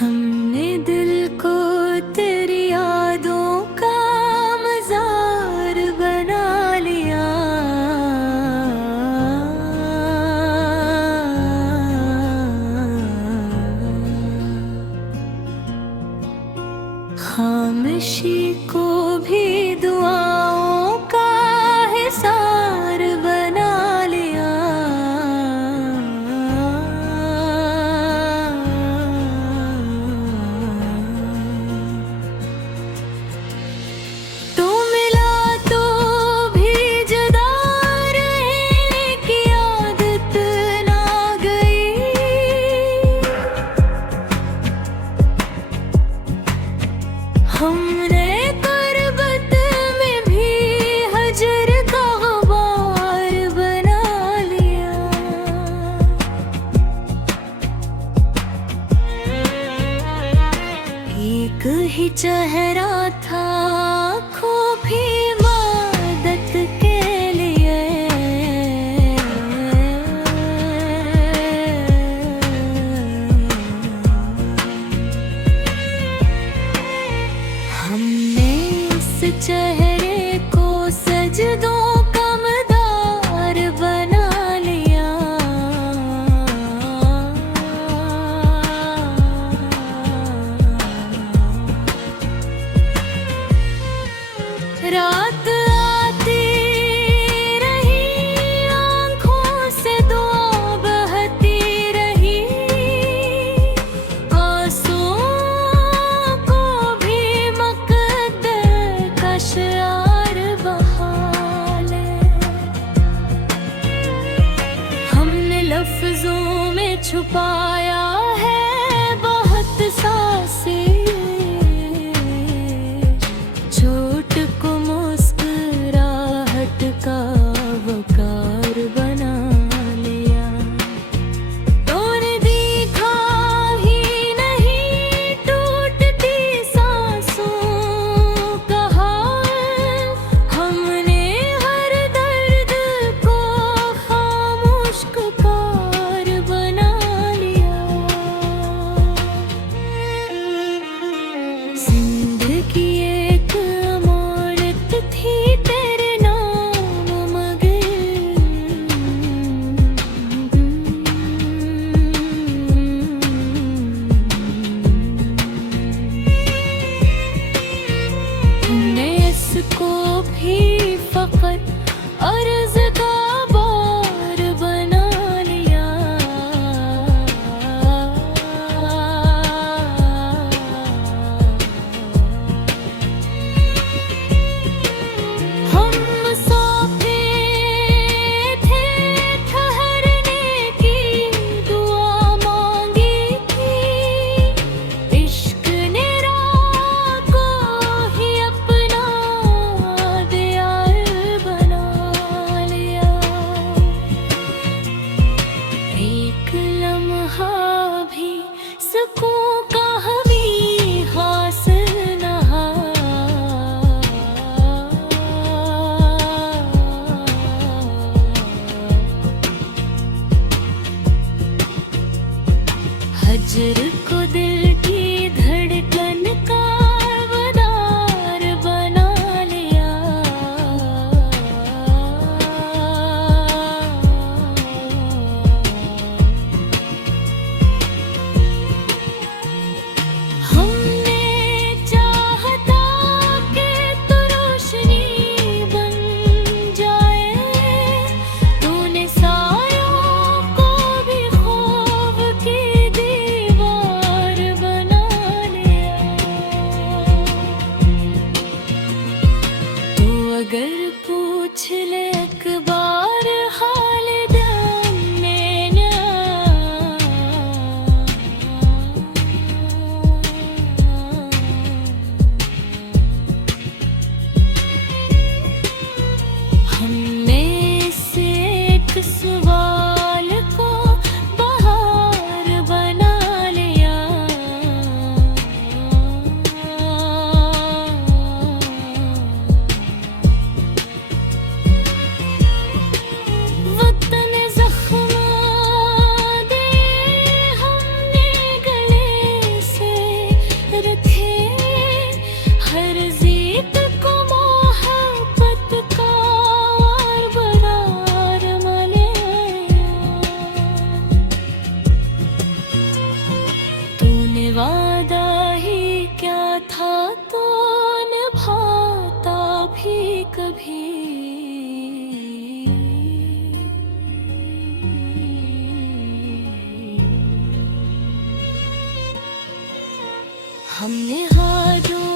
हमने दिल को तेरी यादों का मज़ार बना लिया। खामोशी को भी दुआओं का हिसार बना लिया। तू मिला तो भी जुदा रहने की आदत ना गई। हमने गुर्बत में भी हजर का ग़बार बना लिया। एक ही चेहरा था आँखों भी मदद के लिए। हमने इस चेहरे को सजदों का मदार बना लिया। रात आती रही, आँखों से दुआ बहती रही। आंसुओं को भी मक़द्दर का शिआर बहाले। हमने लफ्ज़ों में छुपाया है बहुत सांसें। झूठ को मुस्कुराहट का वकार बना लिया। तूने देखा ही नहीं टूटती सांसों का हाल। हमने हर दर्द को खामोश कार बना लिया। जिंदगी एक अमानत थी तेरे नाम मगर तूने इसको भी फकत अर्ज़ का बार बना लिया। हम मुसाफिर थे, ठहरने की दुआ मांगी थी। इश्क ने रात को ही अपना दियार बना लिया। एक लम्हा भी सुकून का हमें हासिल न हजर को दिल की धड़कन का वदार बना लिया। हमने चाहता कि तू रोशनी बन जाए। तूने सायों को भी ख़ौफ़ की दीवार हमने हाथों